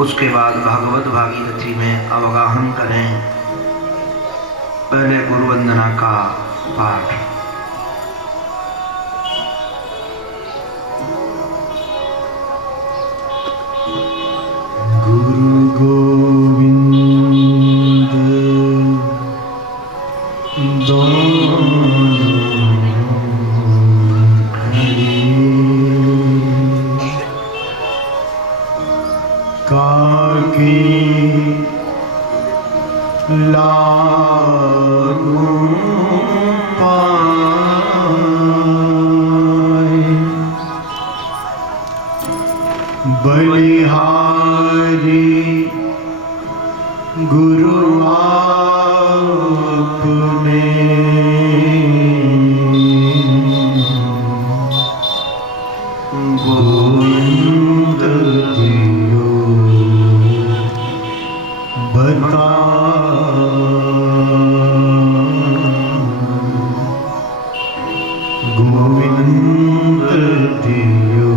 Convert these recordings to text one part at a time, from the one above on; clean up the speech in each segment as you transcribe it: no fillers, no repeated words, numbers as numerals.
उसके बाद भागवत भागीरथी में अवगाहन करें। पहले गुरु वंदना का पाठ। गुरु गोविंद काके लागू पाए बलिहारी गुरु आपने गोविंद दियो बता गोविंद दियो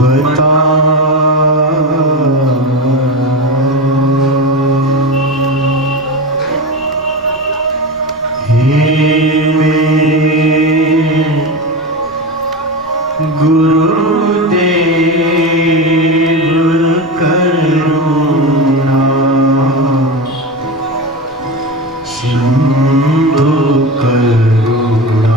बता। हे मेरे गुरुदेव करुणा सिंधु करुणा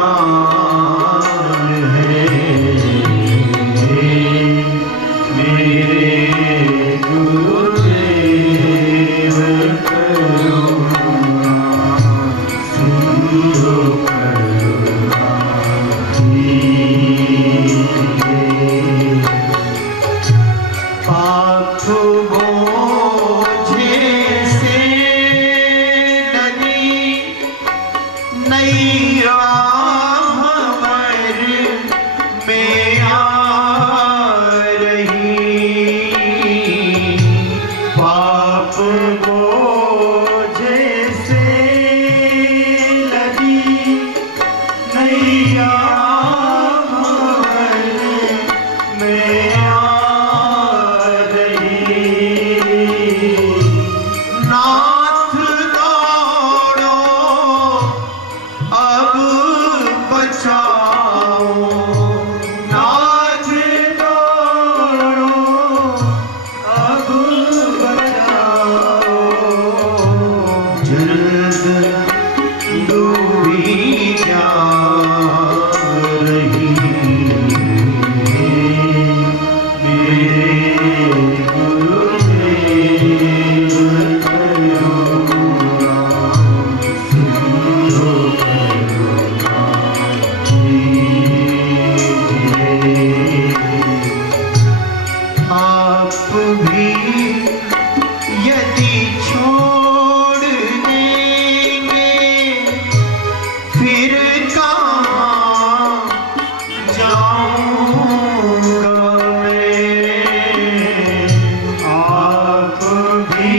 अभिमान है नैया भंवर में आ रही, पाप बोझे से लदी नैया भंवर में आ रही। नाथ दौड़ो अब बचाओ, नाथ दौड़ो अब बचाओ, जल्द डूबी जा रही मेरे गुरुदेव करुणा सिंधु करुणा कीजिए। आप भी यदि छोड़ देंगे फिर कहाँ जाऊंगा मैं। आप भी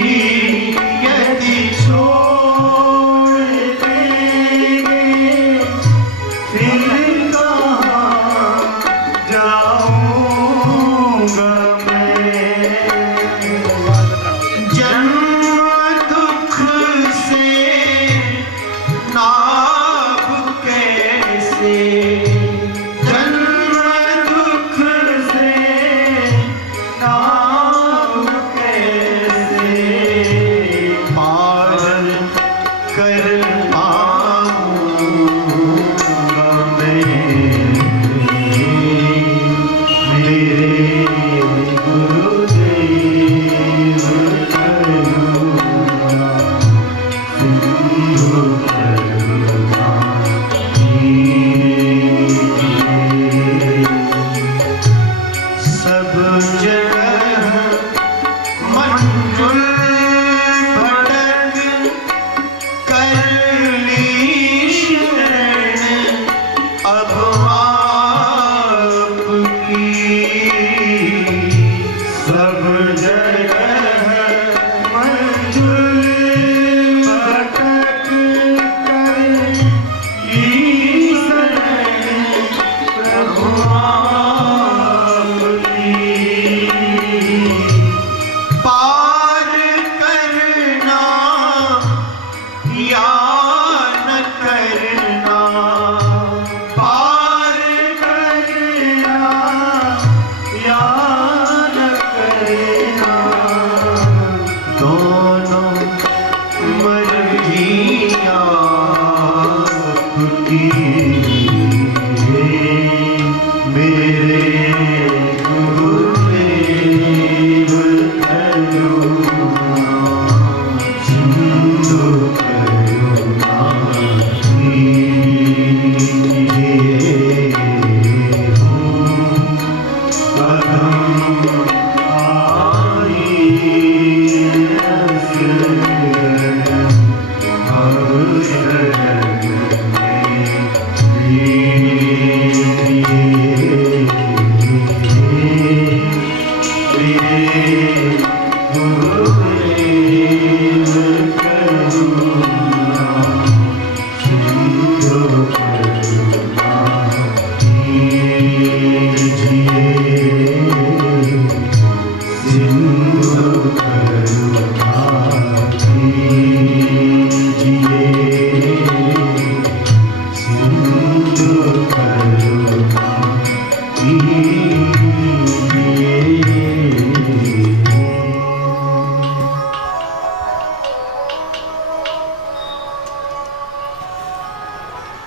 यदि छोड़ देंगे फिर कहाँ जाऊंगा मैं। जन्म दुख से नाभ कैसे, जन्म दुख से नाभ कैसे पार कर पाऊंगा मैं। मेरे गुरुदेव करुणा सिंधु करुणा कीजिए। सब जगह मंजुल भटक कर ली शरण अब आपकी। सब जगह मंजुल भटक कर ली शरण प्रभु आपकी। पार करना या न करना, पार करना या न करना, दोनों मर्जियां आपकी। मेरे गुरुदेव करुणा सिंधु करुणा कीजिए। कदम आई शरण अब शरण में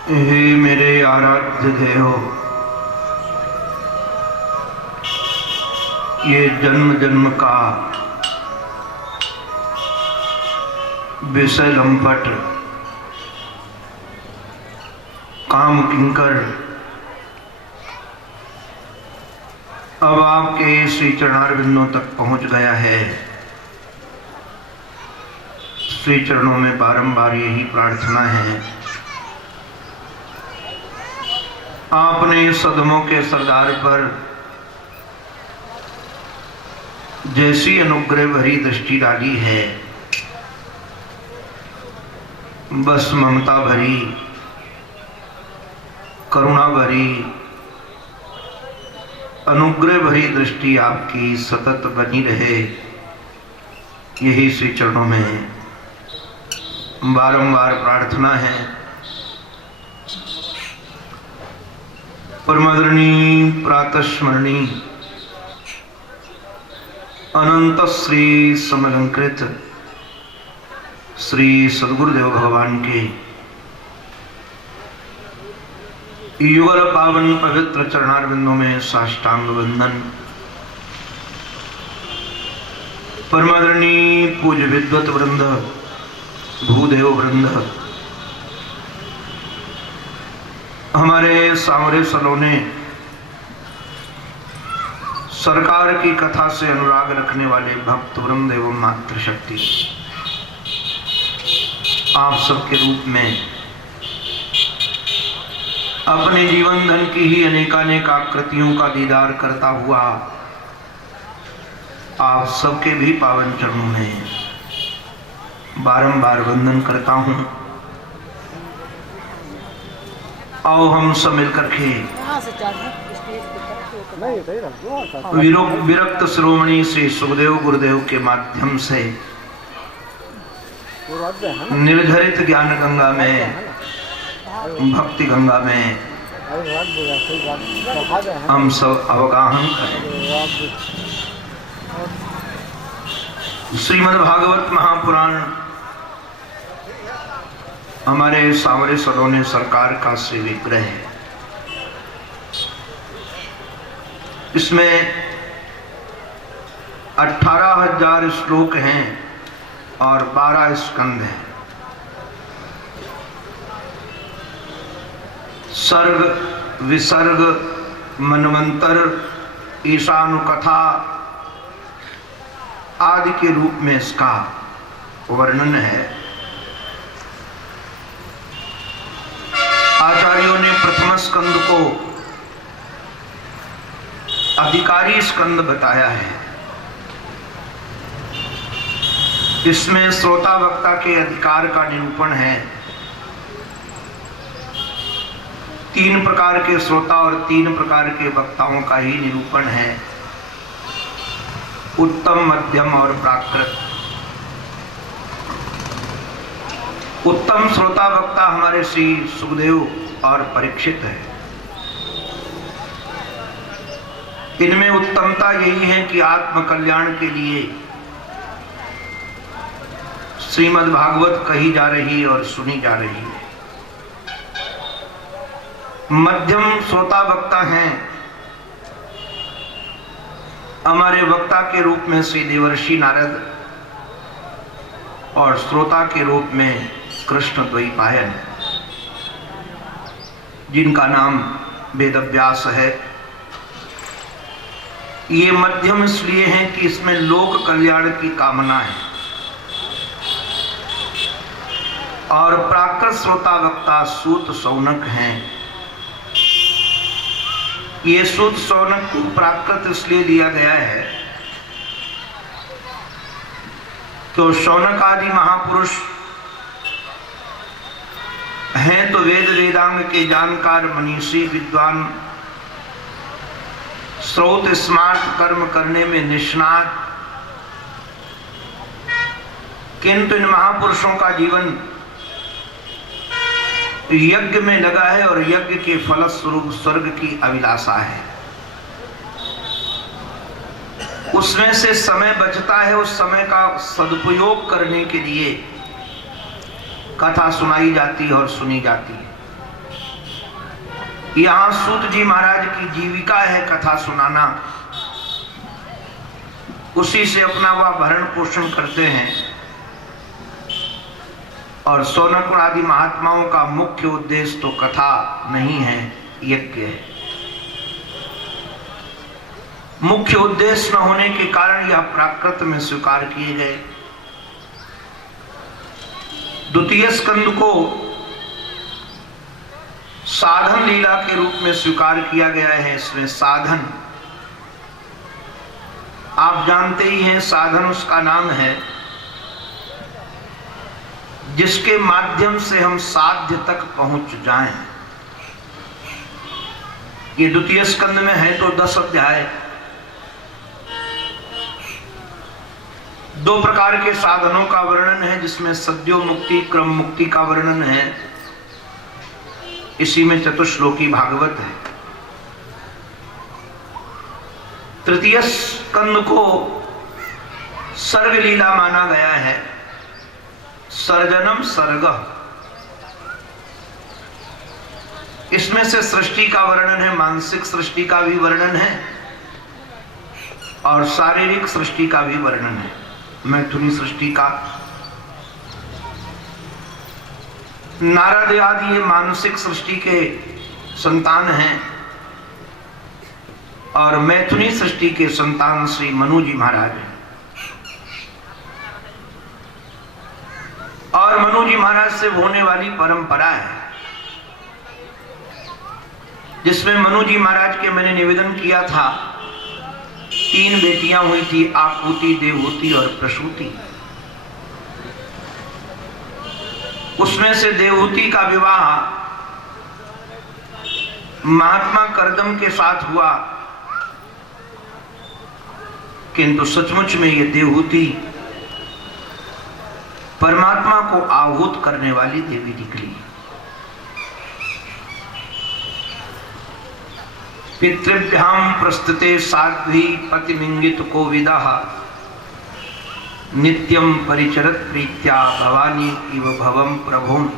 हे मेरे आराध्य देव, ये जन्म जन्म का विषय लंपट काम किंकर अब आपके श्री चरणारविंदों तक पहुंच गया है। श्री चरणों में बारंबार यही प्रार्थना है आपने सदमों के सरदार पर जैसी अनुग्रह भरी दृष्टि डाली है, बस ममता भरी, करुणा भरी, अनुग्रह भरी दृष्टि आपकी सतत बनी रहे, यही श्री चरणों में बारंबार प्रार्थना है। परमादरणीय प्रातस्मरणी अनंत श्री समलंकृत श्री सद्गुरुदेव भगवान के युगल पावन पवित्र चरणारविंदों में साष्टांग वंदन। परमादरणीय पूज्य विद्वत वृंद, भूदेव वृंद, हमारे सांवरे सलोने सरकार की कथा से अनुराग रखने वाले भक्त वृंद एवं मातृशक्ति, आप सबके रूप में अपने जीवन धन की ही अनेकानेक आकृतियों का दीदार करता हुआ आप सबके भी पावन चरणों में बारंबार वंदन करता हूं। आओ हम सब मिलकर के विरक्त श्रोमणी श्री सुखदेव गुरुदेव के माध्यम से निर्झरित ज्ञान गंगा में, भक्ति गंगा में हम सब अवगाहन करें। श्रीमद् भागवत महापुराण हमारे सांवरे सलोने सरकार का श्री विग्रह है। इसमें 18,000 श्लोक हैं और 12 स्कंद हैं। सर्ग, विसर्ग, मनवंतर, ईशानुकथा आदि के रूप में इसका वर्णन है। आचार्यों ने प्रथम स्कंद को अधिकारी स्कंद बताया है। इसमें श्रोता वक्ता के अधिकार का निरूपण है। 3 प्रकार के श्रोता और 3 प्रकार के वक्ताओं का ही निरूपण है, उत्तम, मध्यम और प्राकृत। उत्तम श्रोता वक्ता हमारे श्री सुखदेव और परीक्षित है। इनमें उत्तमता यही है कि आत्म कल्याण के लिए श्रीमद् भागवत कही जा रही है और सुनी जा रही है। मध्यम श्रोता वक्ता हैं हमारे वक्ता के रूप में श्री देवर्षि नारद और श्रोता के रूप में कृष्ण द्वैपायन, जिनका नाम वेदव्यास है। ये मध्यम इसलिए है कि इसमें लोक कल्याण की कामना है। और प्राकृत श्रोता वक्ता सूत शौनक हैं। ये सूत शौनक को प्राकृत इसलिए दिया गया है तो शौनक आदि महापुरुष हैं तो वेद वेदांग के जानकार, मनीषी, विद्वान, श्रोत स्मार्ट, कर्म करने में निष्णात। किंतु इन महापुरुषों का जीवन यज्ञ में लगा है और यज्ञ के फलस्वरूप स्वर्ग की अभिलाषा है। उसमें से समय बचता है, उस समय का सदुपयोग करने के लिए कथा सुनाई जाती है और सुनी जाती है। यहाँ सूत जी महाराज की जीविका है कथा सुनाना, उसी से अपना वह भरण पोषण करते हैं। और शौनक आदि महात्माओं का मुख्य उद्देश्य तो कथा नहीं है, यज्ञ है। मुख्य उद्देश्य न होने के कारण यह प्राकृत में स्वीकार किए गए। द्वितीय स्कंद को साधन लीला के रूप में स्वीकार किया गया है। इसमें साधन आप जानते ही हैं, साधन उसका नाम है जिसके माध्यम से हम साध्य तक पहुंच जाएं। ये द्वितीय स्कंद में है तो 10 अध्याय। 2 प्रकार के साधनों का वर्णन है, जिसमें सद्यो मुक्ति, क्रम मुक्ति का वर्णन है। इसी में चतुश्लोकी भागवत है। तृतीय स्कंद को सर्ग लीला माना गया है। सर्जनम सर्ग, इसमें से सृष्टि का वर्णन है, मानसिक सृष्टि का भी वर्णन है और शारीरिक सृष्टि का भी वर्णन है, मैथुनी सृष्टि का। नारद आदि ये मानसिक सृष्टि के संतान हैं और मैथुनी सृष्टि के संतान श्री मनु जी महाराज हैं। और मनु जी महाराज से होने वाली परंपरा है, जिसमें मनु जी महाराज के मैंने निवेदन किया था 3 बेटियां हुई थी, आकुति, देवहूति और प्रसूति। उसमें से देवहूति का विवाह महात्मा करदम के साथ हुआ, किंतु सचमुच में ये देवहूति परमात्मा को आहूत करने वाली देवी निकली। पितृभ्याम प्रस्तुते साध्वी पतिमिंगित को विदाह नित्यम परिचरत प्रीत्या भवानी इव भवम प्रभुम।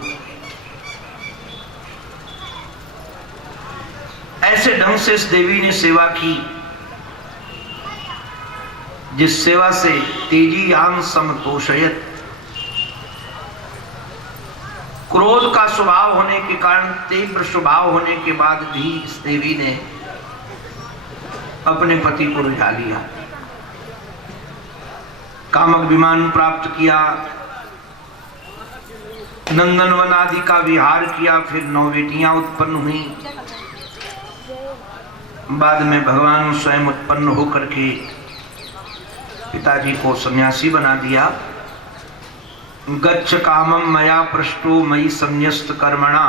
ऐसे ढंग से इस देवी ने सेवा की, जिस सेवा से तेजी आंग समतोषयत, क्रोध का स्वभाव होने के कारण, तीव्र स्वभाव होने के बाद भी इस देवी ने अपने पति को रिझा लिया, कामक विमान प्राप्त किया, नंदनवन आदि का विहार किया, फिर 9 बेटियां उत्पन्न हुई। बाद में भगवान स्वयं उत्पन्न होकर के पिताजी को सन्यासी बना दिया। गच्छ कामम मया पृष्टो मयि संन्यस्त कर्मणा